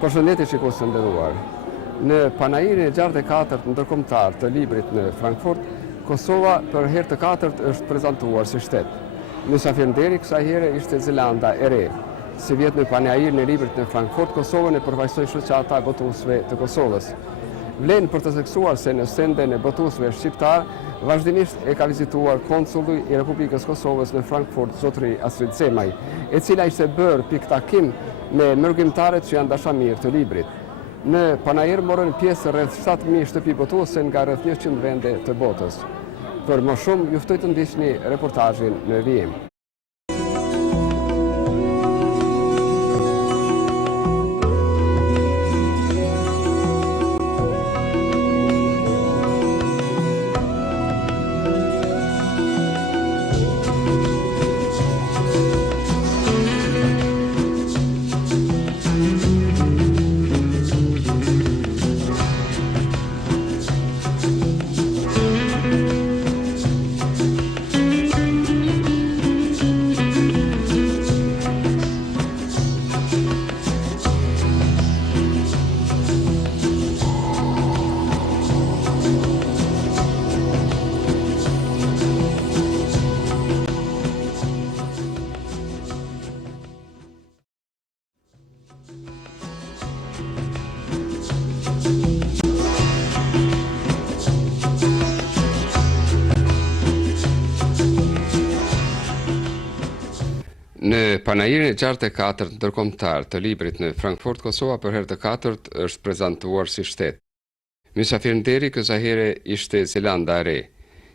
Përshëndetje shikues të nderuar. Në panairin e 64 ndërkombëtar të librit në Frankfurt, Kosova për herë të katërt është prezantuar si shtet. Mysafirënderi kësaj here ishte Zelanda e Re. Si vjet në panairin e librit në Frankfurt, Kosovën e përfaqësoi shoqata e botuesve të Kosovës. Vlen për të theksuar se në senden e botuesve shqiptar vazhdimisht e ka vizituar konsulli i Republikës Kosovës në Frankfurt, zotëri Astrid Semaj, e cila ishte bërë piktakim me mërgjimtarët që janë dashamirë të librit. Në panair morën pjesë rreth 7.000 shtëpi botuese nga rreth 100 vende të botës. Për më shumë, ju ftoj të ndiqni reportazhin në vijim. Në panairin e 64 ndërkombëtar të librit në Frankfurt, Kosova për herë të katërt është prezantuar si shtet. Mysafirënderi kësaj here ishte Zelanda e Re.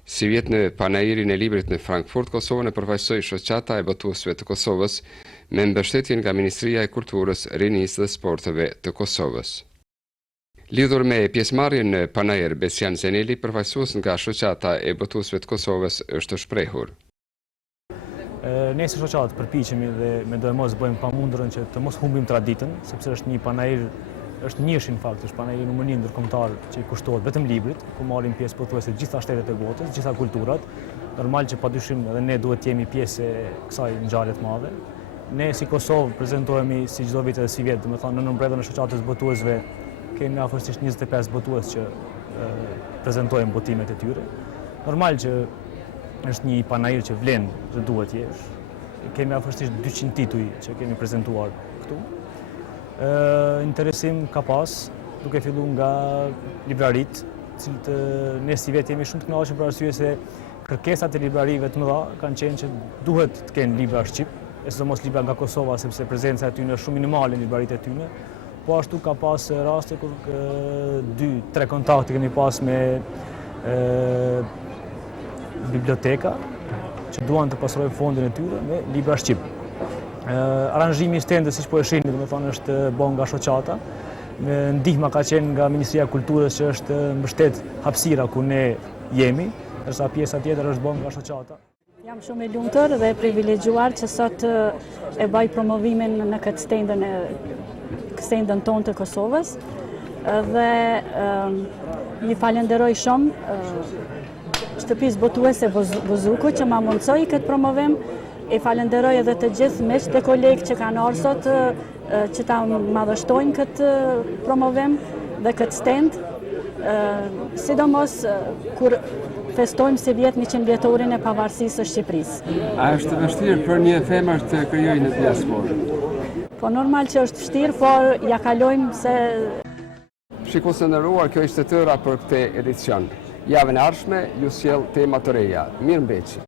Si vjet në panairin e librit në Frankfurt, Kosovën e përfaqësoi shoqata e botuesve të Kosovës me mbështetjen nga Ministria e Kulturës, Rinisë dhe Sporteve të Kosovës. Lidhur me pjesëmarrjen në panair, Besian Zeneli, përfaqësues nga shoqata e botuesve të Kosovës, është shprehur. Ne si shoqat përpiqemi dhe mendojmë mos bëjmë pamundurën që të mos humbim traditën, sepse është një panair, është njësh në fakt, është panairi numër 1 ndërkombëtar që i kushtohet vetëm librit, ku marrin pjesë pothuajse të gjitha shtetet e botës, gjitha kulturat. Normal që padyshim edhe ne duhet të jemi pjesë e kësaj ngjarje të madhe. Ne si Kosovë prezantohemi si çdo vit edhe si vjet, domethënë në nëmbredhën e shoqatës botuesve kemi afërsisht 25 botues që prezantojnë botimet e tyre. Normal që është një panair që vlen dhe duhet jesh. Kemi afërsisht 200 tituj që kemi prezentuar këtu. Interesim ka pas, duke filluar nga librarit, cilët ne si vetë jemi shumë të kënaqur për arsye se kërkesat e librarive të mëdha kanë qenë që duhet të kenë libra shqip, e sidomos libra nga Kosova, sepse prezenca e tyre është shumë minimale në libraritë e tyre. Po ashtu ka pas raste kur 2-3 kontakte kemi pas me biblioteka që duan të pastrojnë fondin e tyre me libra shqip. Aranzhimi i stendit, siç po e shihni, domethënë është bën nga shoqata. Ndihma ka qenë nga Ministria e Kulturës që është mbështet hapësira ku ne jemi, ndërsa pjesa tjetër është bën nga shoqata. Jam shumë e lumtur dhe e privilegjuar që sot e baj promovimin në këtë stendën tonë të Kosovës dhe një falenderoj shumë shtëpisë botuese Bozuku që ma mundsoi këtë promovim. E falenderoj edhe të gjithë miqtë dhe kolegë që kanë ardhur sot që ta madhështojnë këtë promovim dhe këtë stend, sidomos kur festojmë si vjet 100 vjetorin e pavarësisë së Shqipërisë. A është vështirë për një femër të krijojë në diasporë? Po normal që është vështirë, por ja kalojmë se... Shikues të nderuar, kjo ishte tëra për këtë edicion. Javën e ardhshme ju sjell tema të reja. Mirëmbëjtje.